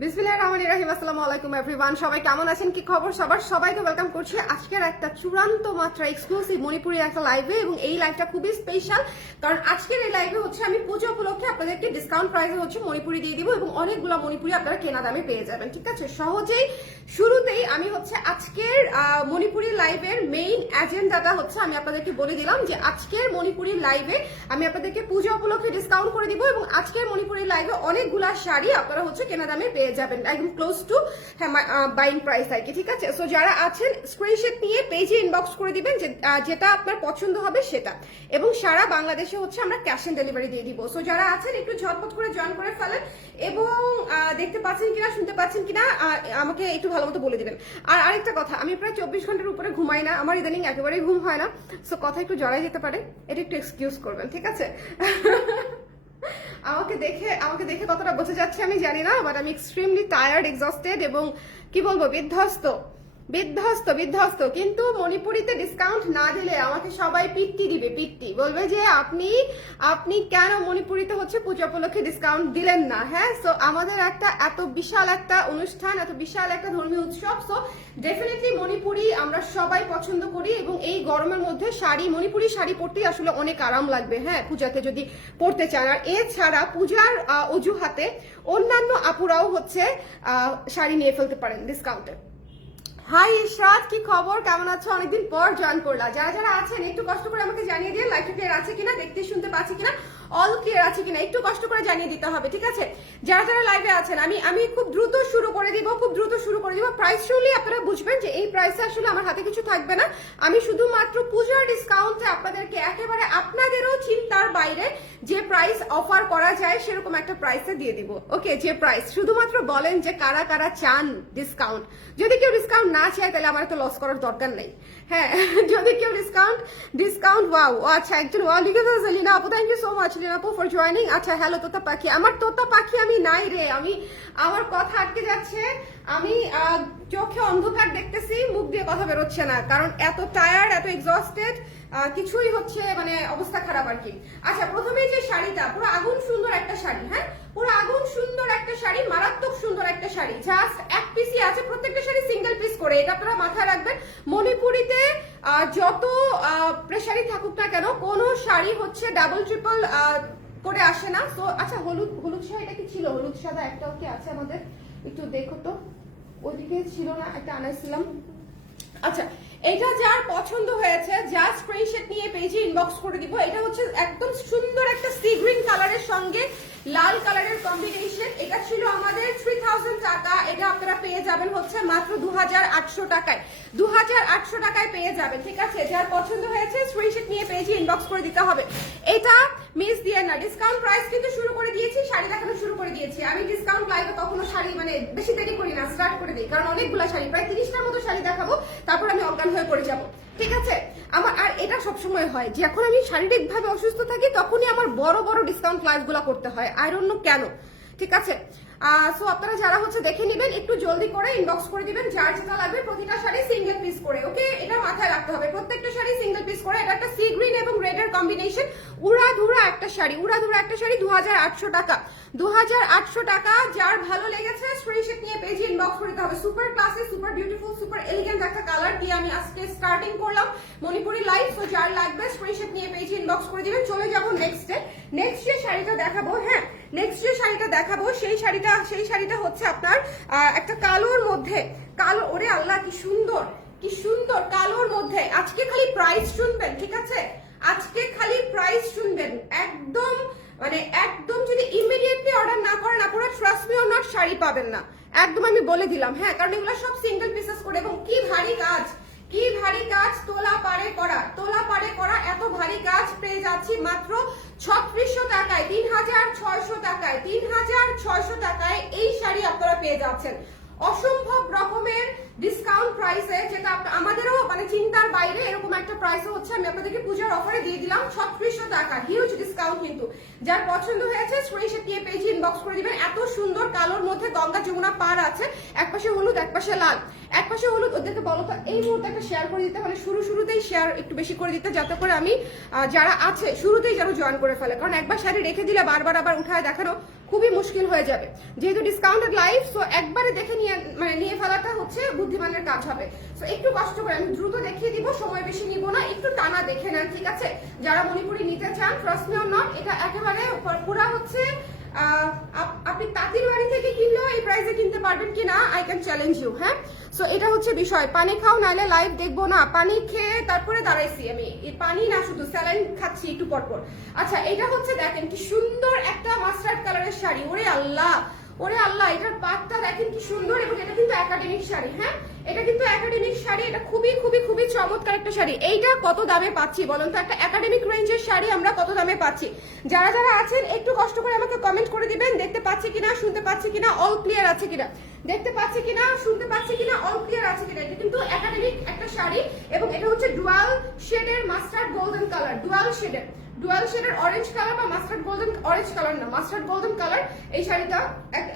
বিসমিল্লাহির রহমানির রহিম। আসসালামু আলাইকুম এভরিওয়ান, সবাই কেমন আছেন, কি খবর সবার? সবাইকে ওয়েলকাম করছি আজকের একটা চূড়ান্ত মাত্রা এক্সক্লুসিভ মণিপুরি একটা লাইভে। এবং এই লাইভটা খুবই স্পেশাল, কারণ আজকের এই লাইভে হচ্ছে আমি পুজো উপলক্ষে আপনাদেরকে ডিসকাউন্ট প্রাইসে হচ্ছে মণিপুরি দিয়ে দিব এবং অনেকগুলো মণিপুরি আপনারা কেনা দামে পেয়ে যাবেন। ঠিক আছে, সহজেই শুরুতেই আমি হচ্ছে আজকের মণিপুরি লাইভের মেইন এজেন্ডাটা হচ্ছে আমি আপনাদেরকে বলে দিলাম যে আজকের মণিপুরি লাইভে আমি আপনাদেরকে পুজো উপলক্ষে ডিসকাউন্ট করে দিব এবং আজকের মণিপুরি লাইভে অনেকগুলা শাড়ি আপনারা হচ্ছে কেনা দামে পেয়ে যাবেন, একদম ক্লোজ টু বাইং প্রাইস আর কি। ঠিক আছে, সো যারা আছেন স্ক্রিনশট নিয়ে পেজে ইনবক্স করে দিবেন যেটা আপনার পছন্দ হবে সেটা, এবং সারা বাংলাদেশে হচ্ছে আমরা ক্যাশ অন ডেলিভারি দিয়ে দিব। সো যারা আছেন একটু ঝটপট করে জয়েন করে ফেলেন এবং দেখতে পাচ্ছেন কিনা শুনতে পাচ্ছেন কিনা আমাকে একটু ভালো মতো বলে দিবেন। আর আরেকটা কথা, আমি প্রায় 24 ঘন্টার উপরে ঘুমাই না, আমার ইদানিং একেবারেই ঘুম হয় না, সো কথা একটু জড়াই যেতে পারে, এটা একটু এক্সকিউজ করবেন। ঠিক আছে, আমাকে দেখে কতটা বোঝা যাচ্ছে আমি জানি না, বাট আমি এক্সট্রিমলি টায়ার্ড, এক্সস্টেড এবং কি বলবো বিধ্বস্ত বিধ্বস্ত বিধ্বস্ত। কিন্তু মণিপুরিতে ডিসকাউন্ট না দিলে আমাকে সবাই পিট্টি দিবে, পিট্টি বলবে যে আপনি কেন মণিপুরিতে হচ্ছে পূজা উপলক্ষে ডিসকাউন্ট দিলেন না। হ্যাঁ, সো আমাদের একটা এত বিশাল একটা অনুষ্ঠান, এত বিশাল একটা ধর্মীয় উৎসব, সো ডেফিনেটলি মণিপুরি আমরা সবাই পছন্দ করি এবং এই গরমের মধ্যে মণিপুরি শাড়ি পরতেই আসলে অনেক আরাম লাগবে। হ্যাঁ, পূজাতে যদি পরতে চান। আর এছাড়া পূজার অজুহাতে অন্যান্য আপুরাও হচ্ছে শাড়ি নিয়ে ফেলতে পারেন ডিসকাউন্টে। হাই ইশরাত, কি খবর, কেমন আছো? অনেকদিন পর জয়েন করলা। যারা যারা আছেন একটু কষ্ট করে আমাকে জানিয়ে দিয়ে লাইভটা ক্লিয়ার আছে কিনা, দেখতে শুনতে পাচ্ছি কিনা, অল ক্লিয়ার আছে কিনা একটু কষ্ট করে জানিয়ে দিতে হবে। ঠিক আছে, যারা যারা লাইভে আছেন আমি খুব দ্রুত শুরু করে দিব, প্রাইস শুনলে আপনারা বুঝবেন যে এই প্রাইসে আসলে আমার হাতে কিছু থাকবে না। আমি শুধুমাত্র পূজার ডিসকাউন্টে আপনাদেরকে একেবারে আপনাদেরও চিন্তার বাইরে যে প্রাইস অফার করা যায় সেরকম একটা প্রাইসে দিয়ে দিব। ওকে, যে প্রাইস, শুধুমাত্র বলেন যে কারা কারা চান ডিসকাউন্ট। যদি কেউ ডিসকাউন্ট না চায় তাহলে আমার তো লস করার দরকার নেই। হ্যাঁ, যদি কেউ ডিসকাউন্ট ওয়াও, আচ্ছা একজন ওয়াও লিখে দিয়েছে লিনা আপু, thank you so much Lina আপু ফর জয়েনিং। আচ্ছা, হ্যালো তোতা পাখি, আমার তোতা পাখি আমি নাই রে, আমার কথা আটকে যাচ্ছে, আমি চোখে অন্ধকার দেখতেছি, মুখ দিয়ে কথা বেরোচ্ছে না, কারণ এত টায়ার্ড, এত এক্সস্টেড, কিছুই হচ্ছে মানে অবস্থা খারাপ আর কি। আচ্ছা, প্রথমেই যে শাড়িটা, পুরো আগুন সুন্দর একটা শাড়ি, হ্যাঁ পুরো আগুন সুন্দর একটা শাড়ি, মারাত্মক সুন্দর একটা শাড়ি, জাস্ট এক পিসই আছে, প্রত্যেকটা শাড়ি সিঙ্গেল পিস করে, এটা আপনারা মাথায় রাখবেন। মণিপুরিতে যত প্রেসারি থাকুক না কেন, কোনো শাড়ি হচ্ছে ডাবল ট্রিপল করে আসে না। তো আচ্ছা, হলুদ শাড়িটা কি ছিল? হলুদ সাদা একটাও কি আছে আমাদের? একটু দেখো তো, ওইদিকে ছিল না, একটা আনাইছিলাম। আচ্ছা, এটা যার পছন্দ হয়েছে জাস্ট স্ক্রিনশট নিয়ে পেজে ইনবক্স করে দিব। এটা হচ্ছে একদম সুন্দর একটা সি গ্রিন কালারের সঙ্গে লাল কালারের কম্বিনেশন। এটা ছিল আমাদের 3000 টাকা, এটা আপনারা পেয়ে যাবেন হচ্ছে মাত্র 2800 টাকায়। 2800 টাকায় পেয়ে যাবেন। ঠিক আছে, যার পছন্দ হয়েছে স্ক্রিনশট নিয়ে পেজে ইনবক্স করে দিতে হবে। এটা মিস দিয়ে না, ডিসকাউন্ট প্রাইস কিন্তু শুরু করে দিয়েছি, শাড়ি দেখানো শুরু করে দিয়েছি। আমি ডিসকাউন্ট লাইভে কখনো শাড়ি মানে বেশি দেরি করি না, স্টার্ট করে দিই, কারণ অনেকগুলো শাড়ি, প্রায় 30টার মতো শাড়ি দেখাবো, তারপর আমি অজ্ঞান হয়ে পড়ে যাবো। ঠিক আছে, আমার আর এটা সবসময় হয়, যখন আমি শারীরিক ভাবে অসুস্থ থাকি তখনই আমার বড় বড় ডিসকাউন্ট লাইভ গুলা করতে হয়, আই ডোন্ট নো কেন। ঠিক আছে, সো আপনারা যারা হচ্ছে দেখে নেবেন একটু জলদি করে ইনবক্স করে দিবেন, যার যেটা লাগবে। প্রতিটা শাড়ি সিঙ্গেল পিস করে, ওকে, এটা মাথায় রাখতে হবে, প্রত্যেকটা শাড়ি সিঙ্গেল পিস করে। এটা একটা সি গ্রিন এবং রেড এর কম্বিনেশন, উড়াধুরা একটা শাড়ি, 2800 টাকা। 2800 টাকা, যার ভালো লেগেছে স্ক্রিনশট নিয়ে পেজে ইনবক্স করতে হবে। Super classy, super beautiful, super elegant একটা কালার দিয়ে আমি আজকে স্টার্টিং করলাম মণিপুরি লাইভ। সো যার লাগবে স্ক্রিনশট নিয়ে পেজে ইনবক্স করে দিবেন। চলে যাবো নেক্সট যে শাড়িটা দেখাবো। হ্যাঁ, নেক্সট যে শাড়িটা দেখাবো সেই শাড়িটা হচ্ছে আপনার একটা কালোর মধ্যে, কালো, ওরে আল্লাহ কি সুন্দর কালোর মধ্যে। আজকে খালি প্রাইস শুনবেন, ঠিক আছে, আজকে খালি প্রাইস শুনবেন, একদম যদি ইমিডিয়েটলি অর্ডার না করেন আপনারা trust me or not sari পাবেন না, একদম আমি বলে দিলাম। হ্যাঁ, কারণ এগুলো সব সিঙ্গেল পিসেস করে এবং কি ভারী কাজ, তোলা পাড়ে করা এত ভারী কাজ পেয়ে যাচ্ছি মাত্র 3600 টাকায়, 3600 টাকায়, 3600 টাকায় এই শাড়ি আপনারা পেয়ে যাচ্ছেন অসম্ভব রকমের ডিসকাউন্ট প্রাইসে, যেটা আমাদেরও মানে চিন্তার বাইরে। এরকম একটা প্রাইসে হচ্ছে আমি আপনাদেরকে পূজার অফারে দিয়ে দিলাম 3600 টাকা, হিউজ ডিসকাউন্ট কিন্তু। যার পছন্দ হয়েছে স্ক্রিনশট নিয়ে পেজে ইনবক্স করে দিবেন। এত সুন্দর কালোর মধ্যে গঙ্গা যমুনা পার আছে, একপাশে হলুদ একপাশে লাল, একপাশে হলুদ। ওদেরকে বলো তো এই মুহূর্তে একটা শেয়ার করে দিতে, মানে শুরুতেই শেয়ার একটু বেশি করে দিতে, যাতে করে আমি যারা আছে শুরুতেই যেন জয়েন করে ফেলে, কারণ একবার শাড়ি রেখে দিলে বারবার আবার উঠায় দেখানো খুবই মুশকিল হয়ে যাবে। যেহেতু ডিসকাউন্টেড লাইফ, সো একবারে দেখে নিয়ে ফেলাটা হচ্ছে বুদ্ধিমানের কাজ হবে। সো একটু কষ্ট করে আমি দ্রুত দেখিয়ে দিব, সময় বেশি নিব না, একটু টানা দেখে নেন, ঠিক আছে? যারা মণিপুরি নিতে চান, ট্রাস্ট মি অর নট, এটা একেবারে পুরা হচ্ছে আপনি তাঁতির বাড়ি থেকে কিনলেও এই প্রাইসে কিনতে পারবেন কিনা, আই ক্যান চ্যালেঞ্জ ইউ। হ্যাঁ, সো এটা হচ্ছে বিষয়। পানি খাও, নাহলে লাইভ দেখবো না। পানি খেয়ে তারপরে দাঁড়াইছি আমি, পানি না শুধু স্যালাইন খাচ্ছি একটু পরপর। আচ্ছা, এটা হচ্ছে দেখেন কি সুন্দর একটা মাস্টার্ড কালারের শাড়ি। ওরে আল্লাহ, ওরে আল্লাহ, এটার পাটটা দেখেন কি সুন্দর, এবং এটা কিন্তু একাডেমিক শাড়ি। হ্যাঁ, এটা কিন্তু একাডেমিক শাড়ি, এটা খুবই খুবই খুবই চমৎকার একটা শাড়ি। এইটা কত দামে পাচ্ছি বলুন তো? একটা একাডেমিক রেঞ্জের শাড়ি আমরা কত দামে পাচ্ছি? যারা যারা আছেন একটু কষ্ট করে আমাকে কমেন্ট করে দিবেন, দেখতে পাচ্ছি কিনা, শুনতে পাচ্ছি কিনা, অল ক্লিয়ার আছে কিনা, দেখতে পাচ্ছি কিনা, শুনতে পাচ্ছি কিনা, অল ক্লিয়ার আছে কিনা। এটা কিন্তু একাডেমিক একটা শাড়ি, এবং এটা হচ্ছে ডুয়াল শেডের মাস্টার্ড গোল্ডেন কালার, ডুয়াল শেডের অরেঞ্জ কালার বা মাস্টার্ড গোল্ডেন, অরেঞ্জ কালার না, মাস্টার্ড গোল্ডেন কালার। এই শাড়িটা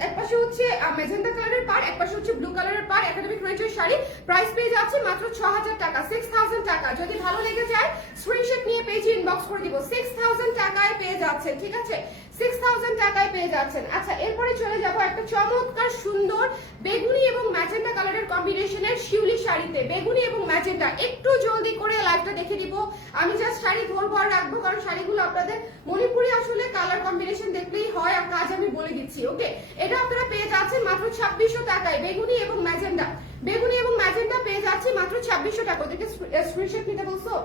এক পাশে হচ্ছে মেজেন্টা কালারের পার, এক পাশে হচ্ছে ব্লু কালারের পার, একাডেমিক রেঞ্জের শাড়ি। প্রাইস পেয়ে যাচ্ছে মাত্র 6000 টাকা, 6000 টাকা। যদি ভালো লেগে যায় স্ক্রিনশট নিয়ে পেজে ইনবক্স করে দিব। 6000 টাকায় পেয়ে যাচ্ছেন, ঠিক আছে? 6000 টাকায় পেয়ে যাচ্ছেন। আচ্ছা, এরপরে চলে যাব একটা চমৎকার সুন্দর বেগুনি এবং ম্যাজেন্টা কালারের কম্বিনেশনের শিউলি শাড়িতে। বেগুনি এবং ম্যাজেন্টা, একটু জলদি করে লাইভটা দেখে দিব। আমি জাস্ট শাড়ি ধরবো আর রাখবো, কারণ শাড়িগুলো আপনাদের মণিপুরি আসলে কালার কম্বিনেশন দেখলেই হয়, আর কাজ আমি বলে দিচ্ছি। ওকে, এটা আপনারা পেয়ে যাচ্ছেন মাত্র 2600 টাকায়। বেগুনি এবং ম্যাজেন্টা, বেগুনি এবং ম্যাজেন্টা পেয়ে যাচ্ছি মাত্র 2600 টাকা। ওদেরকে স্ক্রিনশট নিতে বলছো?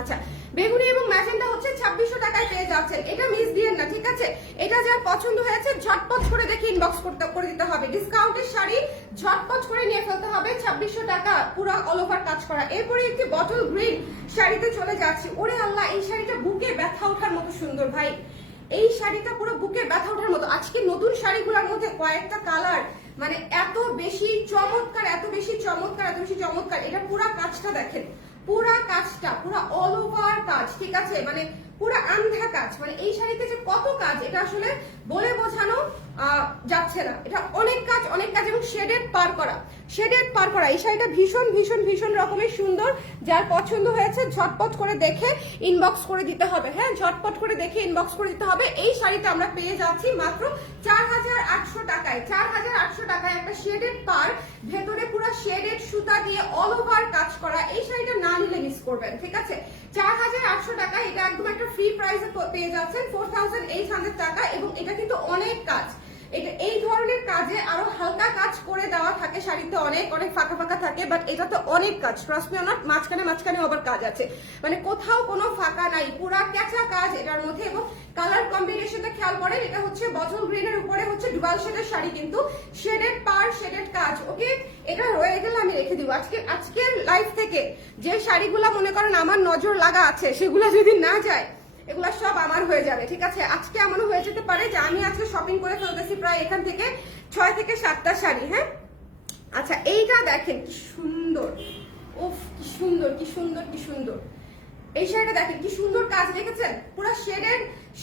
আচ্ছা, বেগুনি এবং ম্যাজেন্টা হচ্ছে 2600 টাকায় পেয়ে যাচ্ছেন। এটা মিস দিয়েন না, ঠিক আছে? এটা যার পছন্দ হয়েছে ঝটপট করে দেখে ইনবক্স করে দিতে হবে। ডিসকাউন্টের শাড়ি ঝটপট করে নিয়ে ফেলতে হবে। 2600 টাকা, পুরো অল ওভার কাজ করা। এরপরে একটি বটল গ্রিন শাড়িতে চলে যাচ্ছি। ওরে আল্লাহ, এই শাড়িটা বুকে ব্যথা ওঠার মতো সুন্দর ভাই। এই শাড়িটা পুরো বুকে ব্যথা ওঠার মতো। আজকে নতুন শাড়িগুলোর মধ্যে কয়েকটা কালার মানে এত বেশি চমৎকার, এত বেশি চমৎকার, এত বেশি চমৎকার। এটা পুরো কাজটা দেখেন, পুরা কাজটা পুরা অল ওভার কাজ, ঠিক আছে? মানে পুরা আন্ধা কাজ। মানে এই শাড়িতে যে কত কাজ, এটা আসলে বলে বোঝানো যাচ্ছে না। এটা অনেক কাজ, অনেক কাজ, এবং শেডেড পার করা, শেডেড পার করা। এই শাড়িটা ভীষণ ভীষণ ভীষণ রকমের সুন্দর। যার পছন্দ হয়েছে ঝটপট করে দেখে ইনবক্স করে দিতে হবে। হ্যাঁ, ঝটপট করে দেখে ইনবক্স করে দিতে হবে। এই শাড়িটা আমরা পেয়ে যাচ্ছি মাত্র 4800 টাকায়। 4800 টাকায় একটা শেডেড পার, ভেতরে পুরো শেডেড সুতা দিয়ে অল ওভার কাজ করা। এই শাড়িটা না নিলে মিস করবেন, ঠিক আছে? 4800 টাকা, এটা একদম একটা ফ্রি প্রাইসে পেয়ে যাচ্ছেন 4800 টাকা। এবং এটা কিন্তু অনেক কাজ, এটা এই ধরনের কাজে আরো হালকা কাজ করে দেওয়া থাকে শাড়িতে, অনেক অনেক ফাঁকা ফাঁকা থাকে, বাট এটা তো অনেক কাজ। ট্রাস্ট মি অর নট, মাঝখানে মাঝখানে আবার কাজ আছে, মানে কোথাও কোনো ফাঁকা নাই, পুরা ক্যাঁচা কাজ এটার মধ্যে। এবং কালার কম্বিনেশনটা খেয়াল করেন, এটা হচ্ছে বটল গ্রিনের উপরে হচ্ছে ডুয়াল শেডের শাড়ি, কিন্তু শেডেড পার, শেডেড কাজ। ওকে, এটা রয়ে গেলে আমি রেখে দিব। আজকের লাইভ থেকে যে শাড়িগুলা মনে করেন আমার নজর লাগা আছে, সেগুলা যদি না যায়, এগুলা সব আমার হয়ে যাবে, ঠিক আছে? আজকে এমনও হয়ে যেতে পারে যে আমি আজকে শপিং করে ফেলতেছি প্রায় এখান থেকে 6 থেকে 7টা শাড়ি। হ্যাঁ, আচ্ছা, এইটা দেখেন কি সুন্দর, উফ কি সুন্দর, কি সুন্দর, কি সুন্দর। এই শাড়িটা দেখেন কি সুন্দর কাজ দেখেছেন, পুরো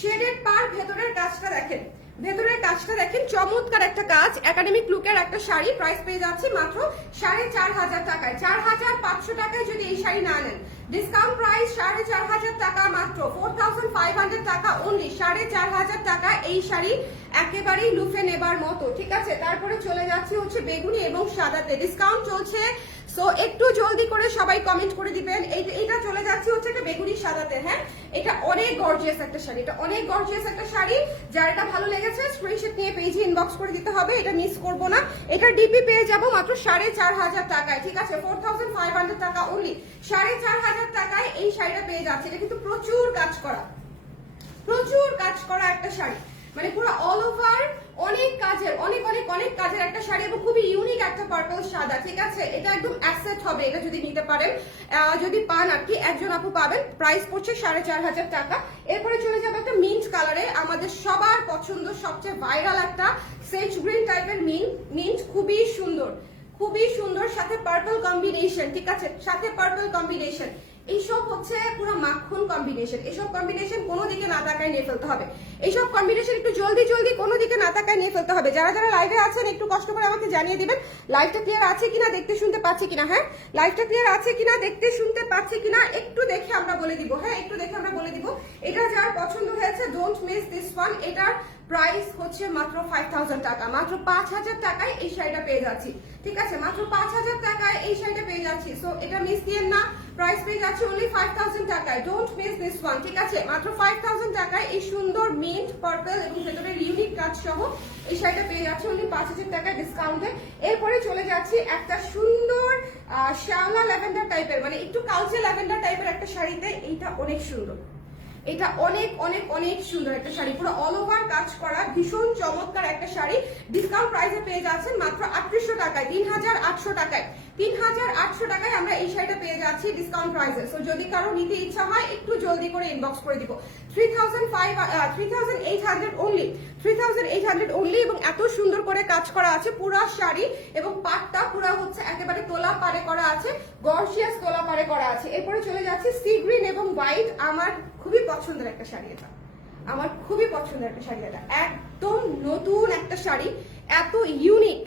শেডেড পার, ভেতরের কাজটা দেখেন, ভেতরের কাজটা দেখেন, চমৎকার একটা কাজ, একাডেমিক লুকের একটা শাড়ি। প্রাইস পেয়ে যাচ্ছি মাত্র 4500 টাকায়। 4500 টাকায় যদি এই শাড়ি না নেন, ডিসকাউন্ট প্রাইস 4500 টাকা মাত্র, 4500 টাকা অনলি। 4500 টাকা এই শাড়ি একেবারেই লুফে নেবার মতো, ঠিক আছে? তারপরে চলে যাচ্ছি হচ্ছে বেগুনি এবং সাদাতে, ডিসকাউন্ট চলছে, সো একটু জলদি করে সবাই কমেন্ট করে দিবেন। এইটা চলে যাচ্ছে হচ্ছে একটা বেগুনি সাদাতে। হ্যাঁ, এটা অনেক গর্জিয়াস একটা শাড়ি, এটা অনেক গর্জিয়াস একটা শাড়ি। যার এটা ভালো লেগেছে স্ক্রিনশট নিয়ে পেজে ইনবক্স করে দিতে হবে, এটা মিস করবো না। এটা ডিপি পেয়ে যাবো মাত্র 4500 টাকায়, ঠিক আছে? 4500 টাকা অনলি। 4500 টাকায় এই শাড়িটা পেয়ে যাচ্ছে। এটা কিন্তু প্রচুর কাজ করা, প্রচুর কাজ করা একটা শাড়ি, মানে পুরো অল ওভার অনেক কাজের, অনেক অনেক অনেক কাজের একটা শাড়ি, এবং খুবই ইউনিক একটা পার্পল সাদা, ঠিক আছে? এটা একদম অ্যাসেট হবে এটা যদি নিতে পারেন, যদি পান আর কি, একজন আপু পাবেন। প্রাইস পড়ছে 4500 টাকা। এরপরে চলে যাবে একটা মিন্ট কালারে, আমাদের সবার পছন্দ, সবচেয়ে ভাইরাল একটা সেজ গ্রিন টাইপের মিন্ট, খুবই সুন্দর, খুবই সুন্দর, সাথে পার্পল কম্বিনেশন, ঠিক আছে? সাথে পার্পল কম্বিনেশন, এইসব হচ্ছে পুরো মাখন কম্বিনেশন। এসব কম্বিনেশন কোনো দিকে না তাকায় নিয়ে ফেলতে হবে, এইসব কম্বিনেশন একটু জলদি জলদি কোনো দিকে না তাকায় নিয়ে ফেলতে হবে। যারা যারা লাইভে আছেন একটু কষ্ট করে আমাকে জানিয়ে দিবেন লাইভটা ক্লিয়ার আছে কিনা, দেখতে শুনতে পাচ্ছি কিনা। হ্যাঁ, লাইভটা ক্লিয়ার আছে কিনা, দেখতে শুনতে পাচ্ছি কিনা, একটু দেখে আমরা বলে দিব। হ্যাঁ, একটু দেখে আমরা বলে দিব। এটা যার পছন্দ হয়েছে, ডোন্ট মিস দিস ওয়ান। এটার প্রাইস হচ্ছে মাত্র 5000 টাকা, মাত্র 5000 টাকায় এই শাড়িটা পেয়ে যাচ্ছি। ঠিক আছে, মাত্র 5000 টাকায় এই শাড়িটা পেয়ে যাচ্ছি। সো এটা মিস দিয়েন না, প্রাইস পেয়ে যাচ্ছে অনলি 5000 টাকায়। Don't miss this one. ঠিক আছে, মাত্র 5000 টাকায় এই সুন্দর মিন্ট পার্পল এবং ভেতরে ইউনিক কাজ সহ এই শাড়িটা পেয়ে যাচ্ছে অনলি 5000 টাকায় ডিসকাউন্টে। এরপরে চলে যাচ্ছি একটা সুন্দর শ্যাওলা ল্যাভেন্ডার টাইপের, মানে একটু কালচে ল্যাভেন্ডার টাইপের একটা শাড়িতে। এইটা অনেক সুন্দর, এটা অনেক অনেক অনেক সুন্দর একটা শাড়ি, পুরো অল ওভার কাজ করা, ভীষণ চমৎকার একটা শাড়ি। ডিসকাউন্ট প্রাইসে পেয়ে যাচ্ছেন মাত্র 3800 টাকায়, 3800 টাকায়। 3800 টাকায় আমরা এই শাড়িটা পেয়ে যাচ্ছি ডিসকাউন্ট প্রাইসে। সো যদি কারো নিতে ইচ্ছা হয় একটু জলদি করে ইনবক্স করে দিব। 3800 অনলি, 3800 অনলি। এবং এত সুন্দর করে কাজ করা আছে পুরো শাড়ি, এবং পাটটা পুরো হচ্ছে একেবারে তোলা পারে করা আছে, গর্জিয়াস তোলা পারে করা আছে। এরপরে চলে যাচ্ছে সি গ্রিন এবং হোয়াইট। আমার খুবই পছন্দের একটা শাড়ি এটা, আমার খুবই পছন্দের একটা শাড়ি এটা, একদম নতুন একটা শাড়ি, এত ইউনিক,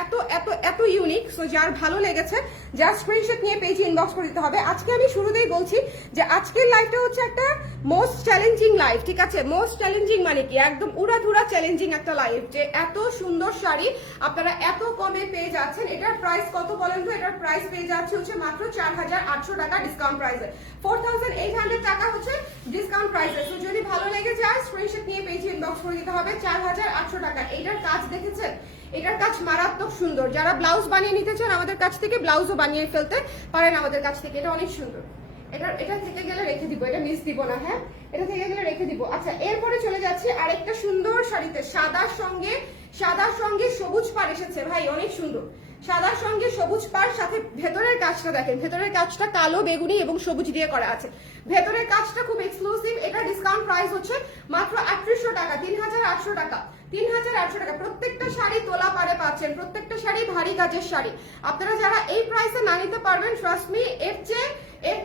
এত এত এত ইউনিক। সো যার ভালো লেগেছে যা স্ক্রিনশট নিয়ে পেজে ইনবক্স করে দিতে হবে। আজকে আমি শুরুতেই বলছি যে আজকের লাইভটা হচ্ছে একটা মোস্ট চ্যালেঞ্জিং লাইভ। ঠিক আছে, মোস্ট চ্যালেঞ্জিং মানে কি একদম উড়াধুরা চ্যালেঞ্জিং একটা লাইভ, যে এত সুন্দর শাড়ি আপনারা এত কমে পেয়ে যাচ্ছেন। এটার প্রাইস কত বলেন তো? এটার প্রাইস পেয়ে যাচ্ছে হচ্ছে মাত্র 4800 টাকা ডিসকাউন্ট প্রাইসে। 4800 টাকা হচ্ছে ডিসকাউন্ট প্রাইসে। তো যদি ভালো লেগে যায় স্ক্রিনশট নিয়ে পেজে ইনবক্স করে দিতে হবে। 4800 টাকা। এটার কাজ দেখেছেন? এটার কাজ মারাত্মক সুন্দর। যারা ব্লাউজ বানিয়ে নিতে চান আমাদের কাছ থেকে, ব্লাউজও বানিয়ে ফেলতে পারেন আমাদের কাছ থেকে। এটা অনেক সুন্দর। এটা থেকে গেলে রেখে দিব, এটা মিস দিব না। হ্যাঁ, এটা থেকে গেলে রেখে দিব। আচ্ছা, এরপরে চলে যাচ্ছি আরেকটা সুন্দর শাড়িতে, সাদার সঙ্গে সবুজ পাড় এসেছে ভাই, অনেক সুন্দর। সাদার সঙ্গে সবুজ পাড়, সাথে ভেতরের কাজটা দেখেন, ভেতরের কাজটা কালো, বেগুনি এবং সবুজ দিয়ে করা আছে। ভেতরের কাজটা খুব এক্সক্লুসিভ। এটা ডিসকাউন্ট প্রাইস হচ্ছে মাত্র 3800 টাকা, 3800 টাকা, 3800 টাকা। প্রত্যেকটা শাড়ি তোলা পারে পাচ্ছেন, প্রত্যেকটা শাড়ি ভারী কাজের শাড়ি। আপনারা যারা এই প্রাইসে না নিতে পারবেন, ট্রাস্ট মি, এর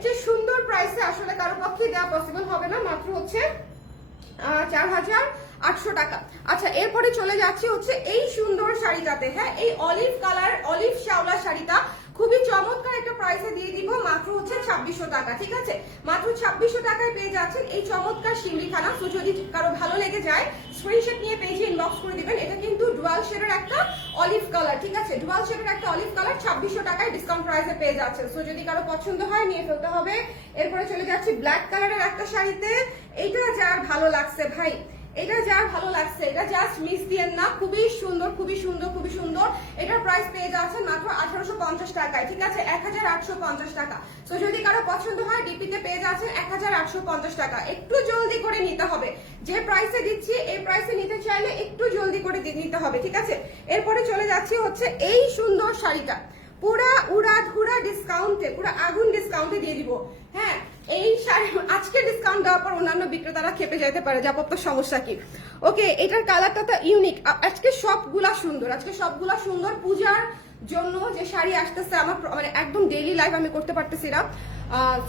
চেয়ে সুন্দর প্রাইসে আসলে কারো পক্ষে দেওয়া পসিবল হবে না। মাত্র হচ্ছে 4800 টাকা। আচ্ছা, এরপরে চলে যাচ্ছি হচ্ছে এই সুন্দর শাড়িটাতে। হ্যাঁ, এই অলিভ কালার, অলিভ শ্যাওলা শাড়িটা খুবই চমৎকার একটা প্রাইসে দিয়ে দিব, মাত্র হচ্ছে 2600 টাকা। ঠিক আছে, মাত্র 2600 টাকায় পেয়ে যাচ্ছেন এই চমৎকার শিউলিখানা। তো যদি কারো ভালো লেগে যায় স্ক্রিনশট নিয়ে পেজে ইনবক্স করে দিবেন। এটা কিন্তু ডুয়াল শেডের একটা অলিভ কালার। ঠিক আছে, ডুয়াল শেডের একটা অলিভ কালার 2600 টাকায় ডিসকাউন্ট প্রাইসে পেয়ে যাচ্ছেন। সো যদি কারো পছন্দ হয় নিয়ে ফেলতে হবে। এরপরে চলে যাচ্ছি ব্ল্যাক কালারের একটা শাড়িতে। এইটা যার ভালো লাগছে ভাই, এটা যার ভালো লাগছে, এটা জাস্ট মিস দিয়েন না। খুবই সুন্দর, খুবই সুন্দর, খুবই সুন্দর। এটার প্রাইস পেয়ে যাচ্ছেন মাত্র 1850 টাকায়। ঠিক আছে, 1850 টাকা। সো যদি কারো পছন্দ হয় ডিপিতে পেয়ে যাচ্ছেন 1850 টাকা। একটু জলদি করে নিতে হবে, যে প্রাইসে দিচ্ছি এই প্রাইসে নিতে চাইলে একটু জলদি করে নিতে হবে। ঠিক আছে, এরপরে চলে যাচ্ছি হচ্ছে এই সুন্দর শাড়িটা, পুরা উড়াধুরা ডিসকাউন্টে, পুরা আগুন ডিসকাউন্টে দিয়ে দিব। হ্যাঁ, এই শাড়ি আজকে ডিসকাউন্ট দেওয়ার পর অন্যান্য বিক্রেতারা খেপে যেতে পারে, যে আপনার সমস্যা কি। ওকে, এটার কালারটা তো ইউনিক। আজকে সবগুলা সুন্দর, আজকে সবগুলা সুন্দর। পূজার জন্য যে শাড়ি আসতেছে আমার মানে একদম ডেইলি লাইভ আমি করতে পারতেছি না।